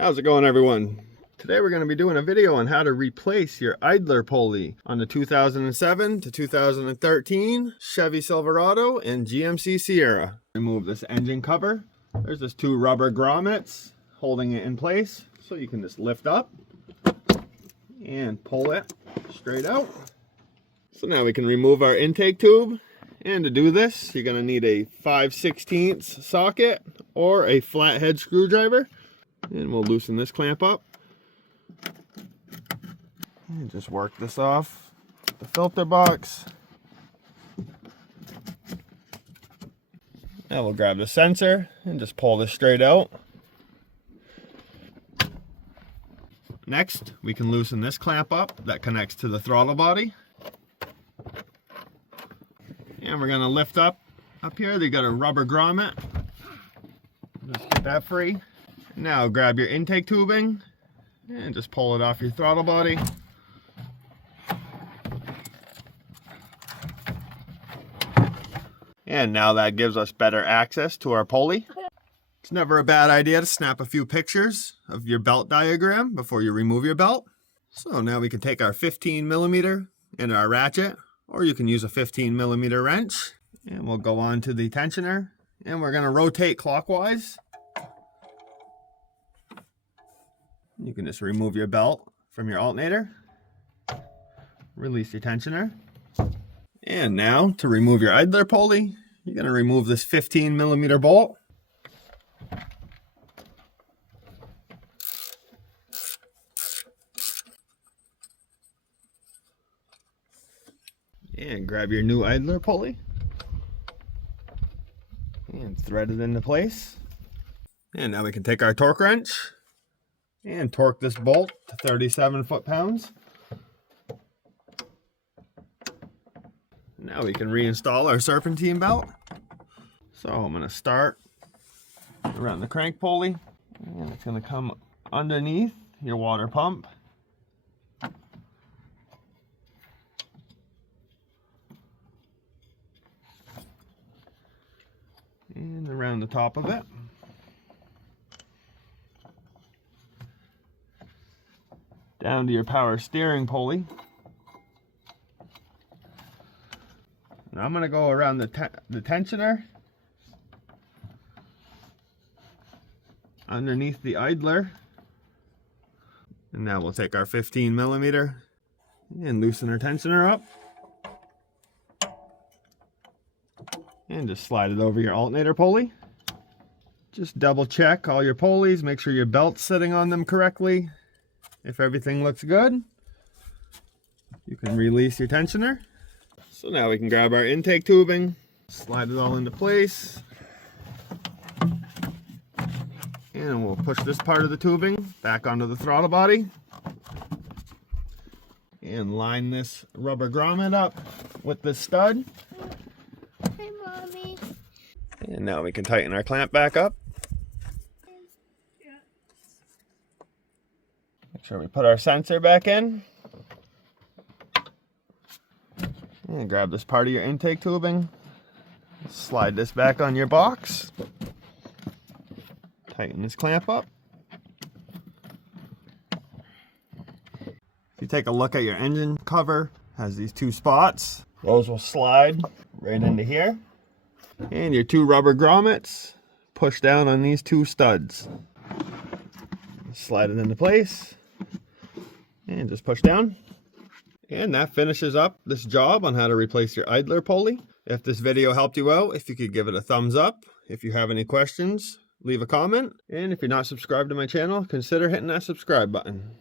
How's it going, everyone? Today we're going to be doing a video on how to replace your idler pulley on the 2007 to 2013 Chevy Silverado and GMC Sierra. Remove this engine cover. There's just two rubber grommets holding it in place, so you can just lift up and pull it straight out. So now we can remove our intake tube, and to do this you're going to need a 5/16 socket or a flathead screwdriver. And we'll loosen this clamp up and just work this off the filter box. Now we'll grab the sensor and just pull this straight out. Next, we can loosen this clamp up that connects to the throttle body. And we're going to lift up here. They got a rubber grommet. Just get that free. Now grab your intake tubing and just pull it off your throttle body. And now that gives us better access to our pulley. It's never a bad idea to snap a few pictures of your belt diagram before you remove your belt. So now we can take our 15mm and our ratchet, or you can use a 15mm wrench, and we'll go on to the tensioner, and we're going to rotate clockwise. You can just remove your belt from your alternator, release your tensioner, and now to remove your idler pulley, you're going to remove this 15mm bolt. And grab your new idler pulley and thread it into place. And now we can take our torque wrench and torque this bolt to 37 foot-pounds. Now we can reinstall our serpentine belt. So I'm going to start around the crank pulley, and it's going to come underneath your water pump. And around the top of it. Down to your power steering pulley. Now I'm going to go around the tensioner, underneath the idler, and now we'll take our 15mm and loosen our tensioner up, and just slide it over your alternator pulley. Just double check all your pulleys, make sure your belt's sitting on them correctly. If everything looks good, you can release your tensioner. So now we can grab our intake tubing, slide it all into place, and we'll push this part of the tubing back onto the throttle body and line this rubber grommet up with this stud. Hi, Mommy. And now we can tighten our clamp back up. Make sure we put our sensor back in. And grab this part of your intake tubing. Slide this back on your box. Tighten this clamp up. If you take a look at your engine cover, it has these two spots. Those will slide right into here. And your two rubber grommets push down on these two studs. Slide it into place. And just push down. And that finishes up this job on how to replace your idler pulley. If this video helped you out, if you could give it a thumbs up. If you have any questions, leave a comment. And if you're not subscribed to my channel, consider hitting that subscribe button.